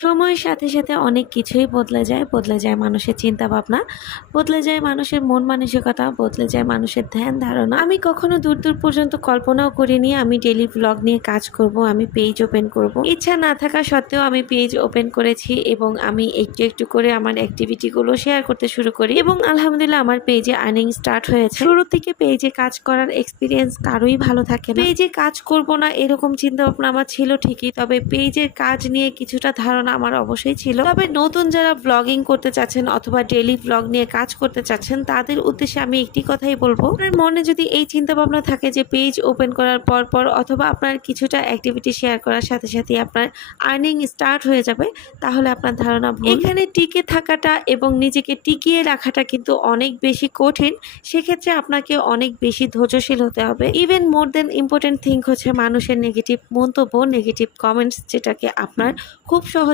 সময়ের সাথে সাথে অনেক কিছুই বদলে যায় মানুষের চিন্তা ভাবনা, বদলে যায় মানুষের মন মানসিকতা, বদলে যায় মানুষের ধ্যান ধারণা। আমি কখনো দূর দূর পর্যন্ত কল্পনাও করিনি আমি ডেইলি ব্লগ নিয়ে কাজ করব, আমি পেজ ওপেন করব। ইচ্ছা না থাকা সত্ত্বেও আমি পেজ ওপেন করেছি এবং আমি একটু একটু করে আমার অ্যাক্টিভিটিগুলো শেয়ার করতে শুরু করি এবং আলহামদুলিল্লাহ আমার পেজে আর্নিং স্টার্ট হয়েছে। শুরু থেকে পেজে কাজ করার এক্সপিরিয়েন্স কারোই ভালো থাকে না। পেজে কাজ করব না এরকম চিন্তা ভাবনা আমার ছিল ঠিকই, তবে পেজের কাজ নিয়ে কিছুটা ধারণা আমার অবশ্যই ছিল। তবে নতুন যারা ব্লগিং করতে চাচ্ছেন অথবা ডেইলি ব্লগ নিয়ে কাজ করতে চাচ্ছেন তাদের উদ্দেশ্যে আমি একটি কথাই বলবো, আপনার মনে যদি এই চিন্তা ভাবনা থাকে যে পেজ ওপেন করার পর অথবা আপনার কিছুটা অ্যাক্টিভিটি শেয়ার করার সাথে সাথে আপনার আর্নিং স্টার্ট হয়ে যাবে, তাহলে আপনার ধারণা ভুল। এখানে টিকে থাকাটা এবং নিজেকে টিকিয়ে রাখাটা কিন্তু অনেক বেশি কঠিন। সেক্ষেত্রে আপনাকে অনেক বেশি ধৈর্যশীল হতে হবে। ইভেন মোর দেন ইম্পর্টেন্ট থিং হচ্ছে মানুষের নেগেটিভ মন্তব্য, নেগেটিভ কমেন্টস, যেটাকে আপনার খুব সহজে